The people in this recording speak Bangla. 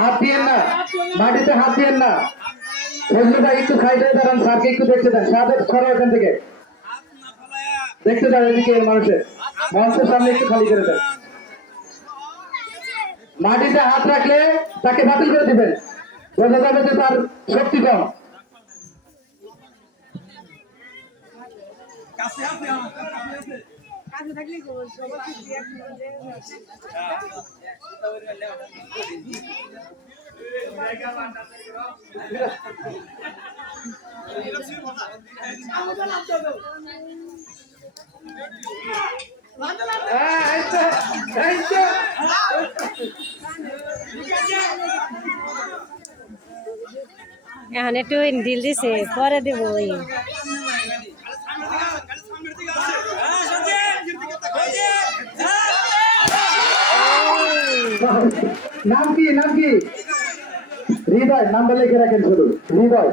হাত দিয়েন না, মাটিতে হাত দিয়েন না। ফজলু ভাই একটু খাইতে দাঁড়ান, স্যারকে একটু দেখতে দেন। সাথে সরো এখান থেকে, দেখতে দেন এদিকে মানুষের মঞ্চের সামনে একটু খালি করে দেন। মাটিতে হাত রাখলে তাকে বাতিল করে দিবেন, বোঝা যাবে যে তার শক্তি কম। এখন একটু ঢিল দিছে, পরে দেব। ওই নাম কি? নাম কি? হৃদয়। নামটা লিখে রাখেন শুধু, হৃদয়।